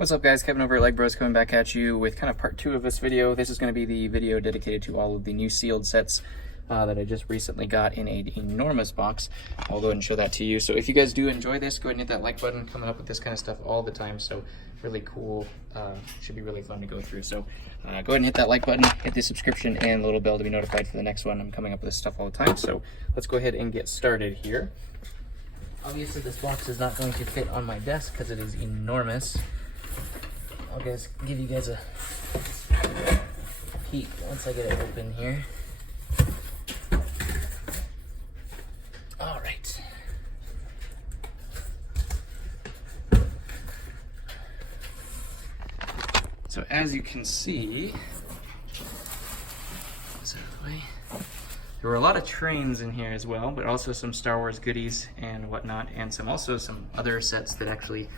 What's up guys, Kevin over at LEGbrOs coming back at you with kind of part 2 of this video. This is going to be the video dedicated to all of the new sealed sets that I just recently got in an enormous box. I'll go ahead and show that to you. So if you guys do enjoy this, go ahead and hit that like button. Coming up with this kind of stuff all the time, so really cool. Should be really fun to go through. So go ahead and hit that like button, hit the subscription and the little bell to be notified for the next one. I'm coming up with this stuff all the time, so let's go ahead and get started here. Obviously this box is not going to fit on my desk because it is enormous. I'll give you guys a peek once I get it open here. All right. So as you can see, there were a lot of trains in here as well, but also some Star Wars goodies and whatnot, and some other sets that actually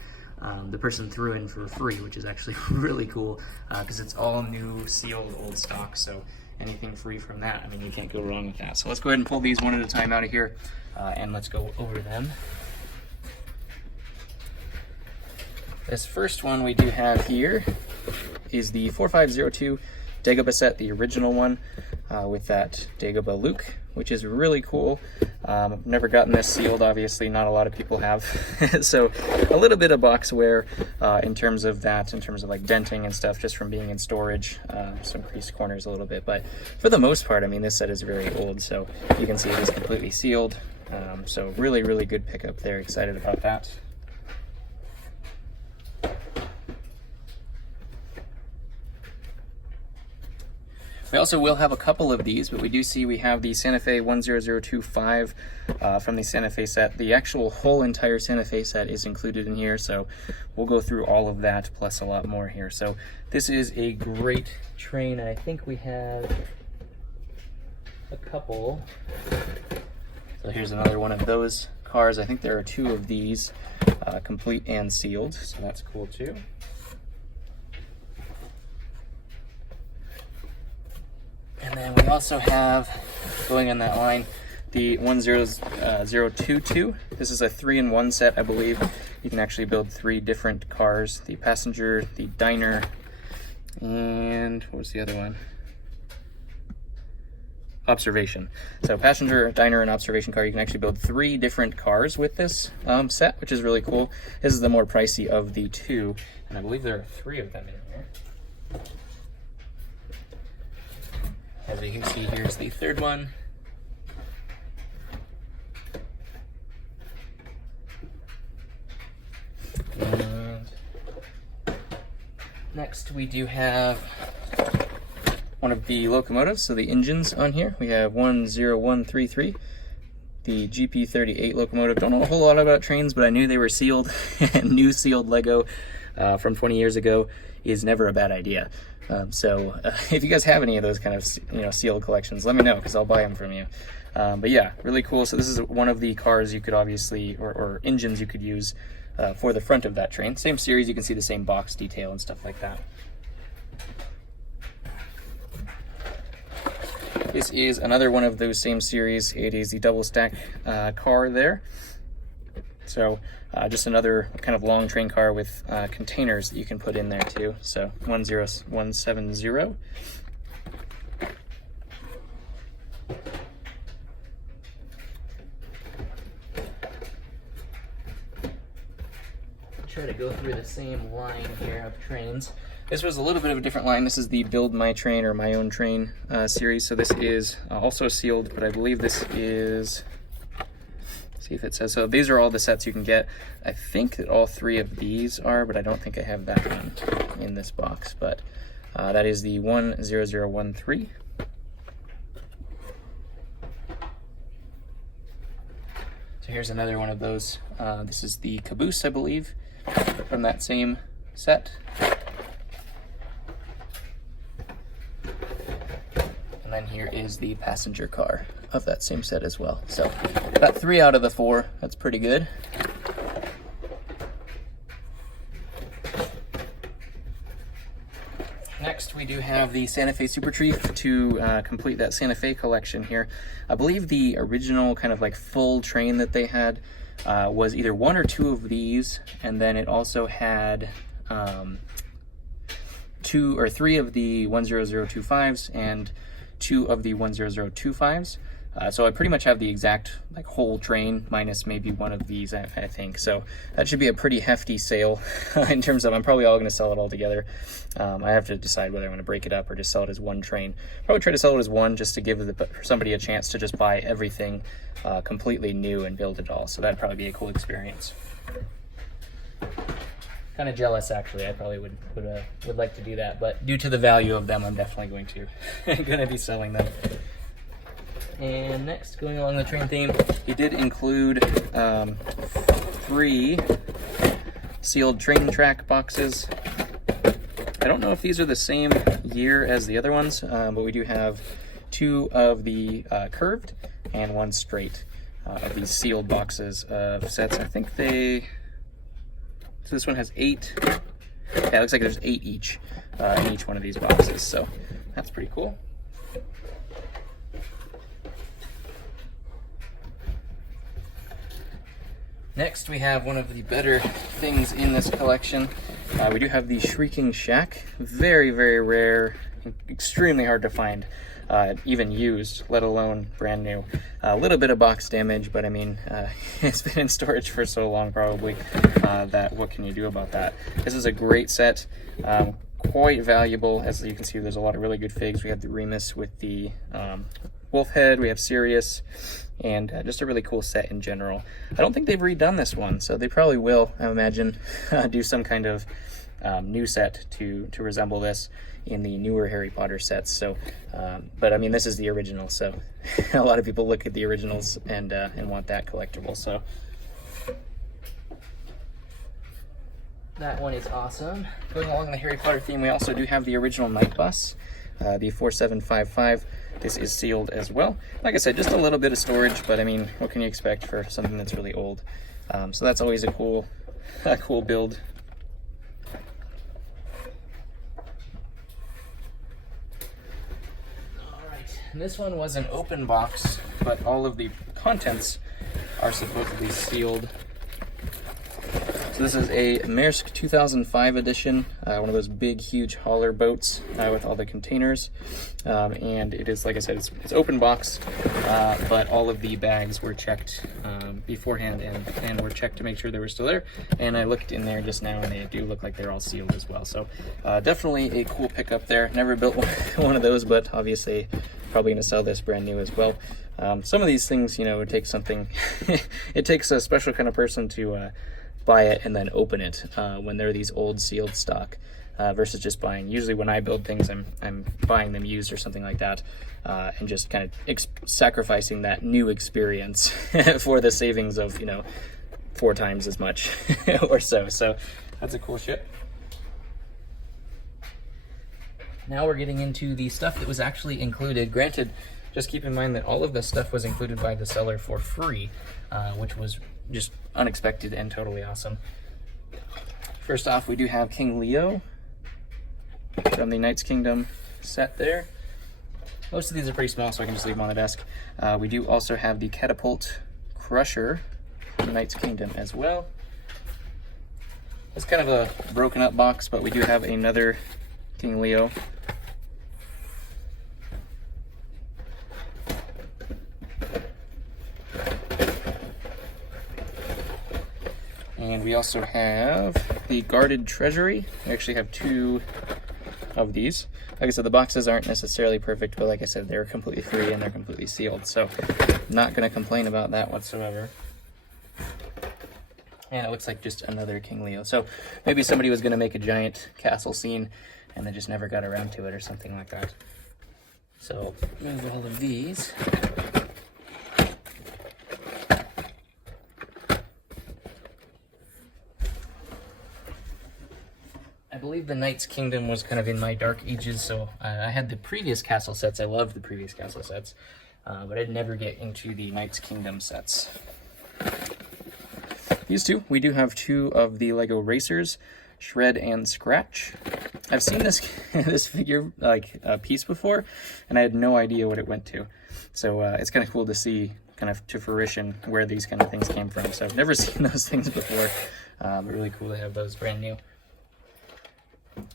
the person threw in for free, which is actually really cool because it's all new, sealed, old stock. So anything free from that, I mean, you can't go wrong with that. So let's go ahead and pull these one at a time out of here and let's go over them. This first one we do have here is the 4502 Dagobah set, the original one with that Dagobah Luke, which is really cool. I've never gotten this sealed, obviously, not a lot of people have. So a little bit of box wear in terms of like denting and stuff, just from being in storage, some creased corners a little bit. But for the most part, I mean, this set is very old, so you can see it is completely sealed. So really, really good pickup there. Excited about that. We also will have a couple of these, but we do see we have the Santa Fe 10025 from the Santa Fe set. The actual whole entire Santa Fe set is included in here, so we'll go through all of that plus a lot more here. So this is a great train, and I think we have a couple. So here's another one of those cars. I think there are 2 of these, complete and sealed, so that's cool too. And then we also have, going on that line, the 10022. This is a 3-in-1 set, I believe. You can actually build 3 different cars: the passenger, the diner, and what was the other one? Observation. So passenger, diner, and observation car. You can actually build 3 different cars with this set, which is really cool. This is the more pricey of the 2, and I believe there are 3 of them in here. As you can see, here's the 3rd one. And next we do have one of the locomotives, so the engines on here. We have 10133, the GP38 locomotive. Don't know a whole lot about trains, but I knew they were sealed, and new sealed Lego from 20 years ago is never a bad idea. So if you guys have any of those kind of sealed collections, let me know because I'll buy them from you. But yeah, really cool. So this is one of the cars you could obviously, or engines you could use for the front of that train. Same series, you can see the same box detail and stuff like that. This is another one of those same series. It is the double stack car there. So just another kind of long train car with containers that you can put in there too. So 10170. Try to go through the same line here of trains. This was a little bit of a different line. This is the Build My Train or My Own Train series. So this is also sealed, but I believe this is, see if it says so. These are all the sets you can get. I think that all 3 of these are, but I don't think I have that one in this box. But that is the 10013. So here's another one of those. This is the Caboose, I believe, from that same set. And then here is the passenger car of that same set as well. So got 3 out of the 4. That's pretty good. Next we do have the Santa Fe Super Tree to complete that Santa Fe collection here. I believe the original kind of like full train that they had was either 1 or 2 of these, and then it also had 2 or 3 of the 10025s and 2 of the 10025s. So I pretty much have the exact like whole train minus maybe one of these, I think. So that should be a pretty hefty sale in terms of, I'm probably all going to sell it all together. I have to decide whether I'm going to break it up or just sell it as one train. Probably try to sell it as one just to give somebody a chance to just buy everything completely new and build it all. So that'd probably be a cool experience. Kind of jealous, actually. I probably would like to do that, but due to the value of them, I'm definitely going to be selling them. And next, going along the train theme, he did include 3 sealed train track boxes. I don't know if these are the same year as the other ones, but we do have 2 of the curved and 1 straight of these sealed boxes of sets. I think so this one has 8. Yeah, it looks like there's 8 each in each one of these boxes, so that's pretty cool. Next, we have one of the better things in this collection. We do have the Shrieking Shack. Very, very rare, extremely hard to find, even used, let alone brand new. A little bit of box damage, but I mean, it's been in storage for so long probably, that what can you do about that? This is a great set, quite valuable. As you can see, there's a lot of really good figs. We have the Remus with the wolf head, we have Sirius, and just a really cool set in general. I don't think they've redone this one, so they probably will, I imagine, do some kind of new set to resemble this in the newer Harry Potter sets. So, but I mean, this is the original, so a lot of people look at the originals and want that collectible. So that one is awesome. Going along the Harry Potter theme, we also do have the original Nightbus, the 4755. This is sealed as well. Like I said, just a little bit of storage, but I mean, what can you expect for something that's really old? So that's always a cool build. All right, and this one was an open box, but all of the contents are supposedly sealed. So this is a Maersk 2005 edition, one of those big, huge hauler boats with all the containers. And it is, like I said, it's open box, but all of the bags were checked beforehand and were checked to make sure they were still there. And I looked in there just now, and they do look like they're all sealed as well. So definitely a cool pickup there. Never built one of those, but obviously probably going to sell this brand new as well. Some of these things, you know, it takes something, it takes a special kind of person to buy it and then open it when they're these old sealed stock versus just buying. Usually when I build things, I'm buying them used or something like that, and just kind of sacrificing that new experience for the savings of, you know, 4 times as much or so. So that's a cool ship. Now we're getting into the stuff that was actually included. Granted, just keep in mind that all of this stuff was included by the seller for free, which was just unexpected and totally awesome. First off, we do have King Leo from the Knights Kingdom set there. Most of these are pretty small, so I can just leave them on the desk. We do also have the Catapult Crusher from the Knights Kingdom as well. It's kind of a broken up box, but we do have another King Leo. And we also have the Guarded Treasury. We actually have 2 of these. Like I said, the boxes aren't necessarily perfect, but like I said, they're completely free and they're completely sealed. So not going to complain about that whatsoever. And it looks like just another King Leo. So maybe somebody was going to make a giant castle scene and they just never got around to it or something like that. So move all of these. I believe the Knights Kingdom was kind of in my dark ages, so I had the previous castle sets. I loved the previous castle sets, but I'd never get into the Knights Kingdom sets. These two, we do have 2 of the Lego Racers, Shred and Scratch. I've seen this this figure like piece before, and I had no idea what it went to. So it's kind of cool to see kind of to fruition where these kind of things came from. So I've never seen those things before, but really cool to have those brand new.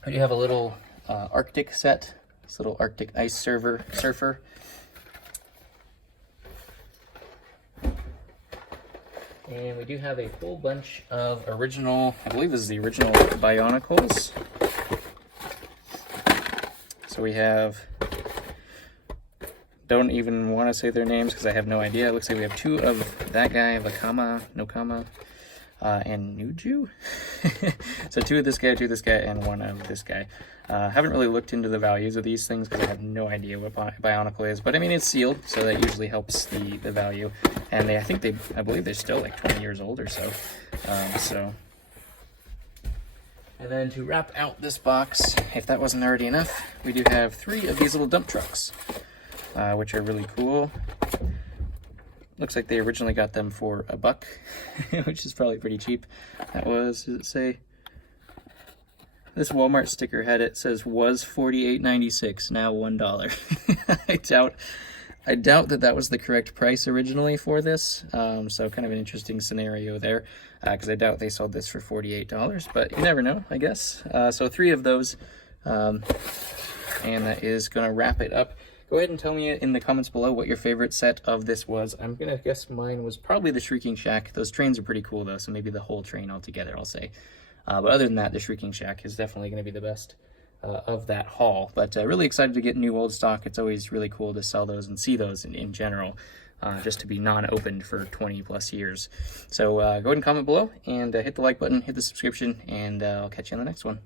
I do have a little Arctic set, this little Arctic ice surfer. And we do have a whole bunch of original, I believe this is the original Bionicles. So we have, don't even want to say their names because I have no idea. It looks like we have two of that guy, Vakama, Nokama, and Nuju. So two of this guy, and one of this guy. Haven't really looked into the values of these things because I have no idea what Bionicle is, but I mean it's sealed, so that usually helps the value. And I believe they're still like 20 years old or so. And then to wrap out this box, if that wasn't already enough, we do have 3 of these little dump trucks, which are really cool. Looks like they originally got them for $1, which is probably pretty cheap. That was, does it say? This Walmart sticker says was $48.96, now $1. I doubt that was the correct price originally for this. So kind of an interesting scenario there, because I doubt they sold this for $48, but you never know, I guess. So 3 of those, and that is gonna wrap it up. Go ahead and tell me in the comments below what your favorite set of this was. I'm gonna guess mine was probably the Shrieking Shack. Those trains are pretty cool though, so maybe the whole train altogether, I'll say. But other than that, the Shrieking Shack is definitely gonna be the best of that haul. But really excited to get new old stock. It's always really cool to sell those and see those in general, just to be non-opened for 20 plus years. So go ahead and comment below and hit the like button, hit the subscription, and I'll catch you on the next one.